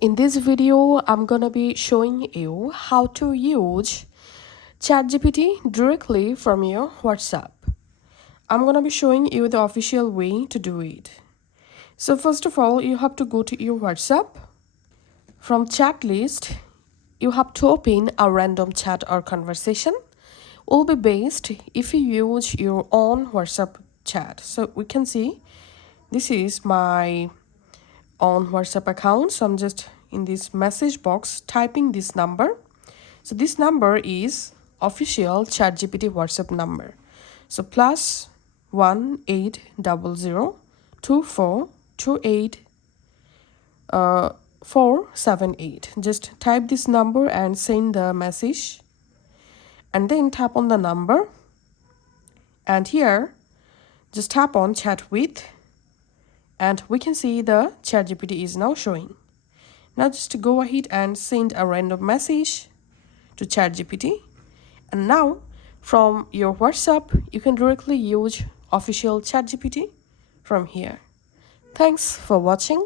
In this video, I'm gonna be showing you how to use ChatGPT directly from your WhatsApp. I'm gonna be showing you the official way to do it. So first of all, you have to go to your WhatsApp. From chat list, you have to open a random chat or conversation. Will be based if you use your own WhatsApp chat. So we can see this is my own WhatsApp account. So I'm just in this message box typing this number. So this number is official ChatGPT WhatsApp number. So +180002428 478. Just type this number and send the message, and then tap on the number, and here just tap on chat with, and we can see the ChatGPT is now showing. Now just go ahead and send a random message to ChatGPT, and now from your WhatsApp you can directly use official ChatGPT from here. Thanks for watching.